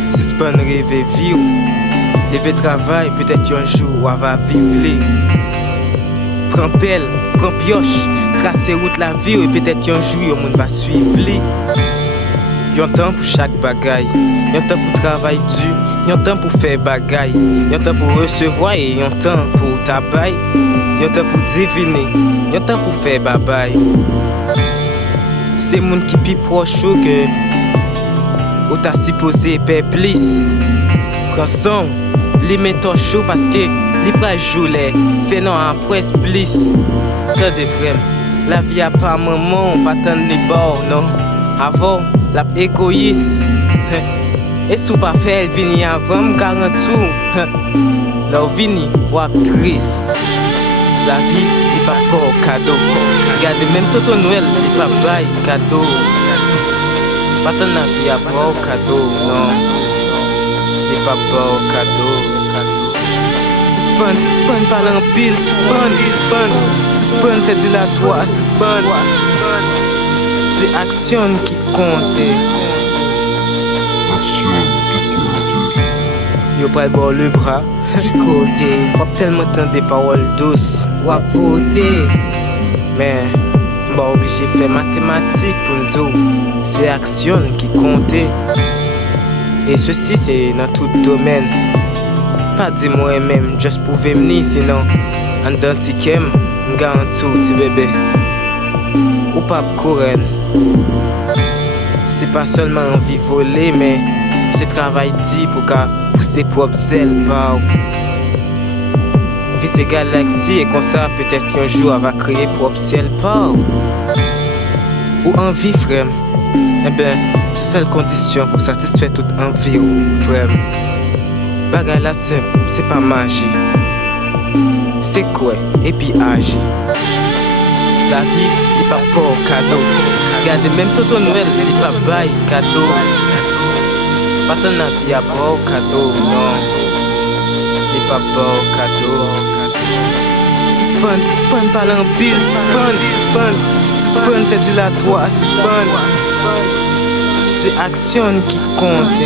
Suspend rêver vivre, lever travail, peut-être un jour on va vivre. Prends pelle, prends pioche, tracer route la vie et peut-être un jour on va suivre. Yon temps pour chaque bagaille, yon temps pour travail dur, yon temps pour faire bagaille, yon temps pour recevoir et yon temps pour tabaye, yon temps pour deviner, yon temps pour faire babaye. C'est moun qui pi proche que ou t'as supposé paix plus. Prends son, li met ton chaud parce que li pral jouler, fait non en presse bliss. Tant de vrem, la vie a pas maman, pas tant les bords, non. Avant, la égoïste. Et sous pas fait, vini avant, m'garan tout. Là vini, wap triste. La vie, li pas pour cadeau. Regardez même Toto Noël, li pas bail cadeau. Pas tant la vie a pas cadeau, non. Li pas pour cadeau. Suspend, parle en pile, suspend, fait dilatoire, suspend. C'est action qui compte. Action qui compte. Yo pral bord le bras, qui côté. Wap tellement tant des paroles douces, wap voter. Mais m'ba obligé faire mathématiques pour nous. C'est action qui compte. Et ceci c'est dans tout domaine. Pas dire moi-même, juste pour venir, sinon en dantiquem, m'garan tout, ti bébé. Ou pas courir. C'est pas seulement envie voler, mais c'est travail dit pour qu'à pousser propre zèle par viser galaxie et comme ça peut-être qu'un jour elle va créer propre ciel par ou envie frère. Eh ben c'est seule condition pour satisfaire toute envie frère. Bagay la simple, c'est pas magie. C'est quoi et puis agir. La vie, il pas pour cadeau. Regardez même Toto Noël, il pas bail cadeau. Pas tant la vie à pour cadeau, non. Il pas pour cadeau. Suspend, parle en pile, suspend, fait dilatoire, suspend. C'est action qui compte.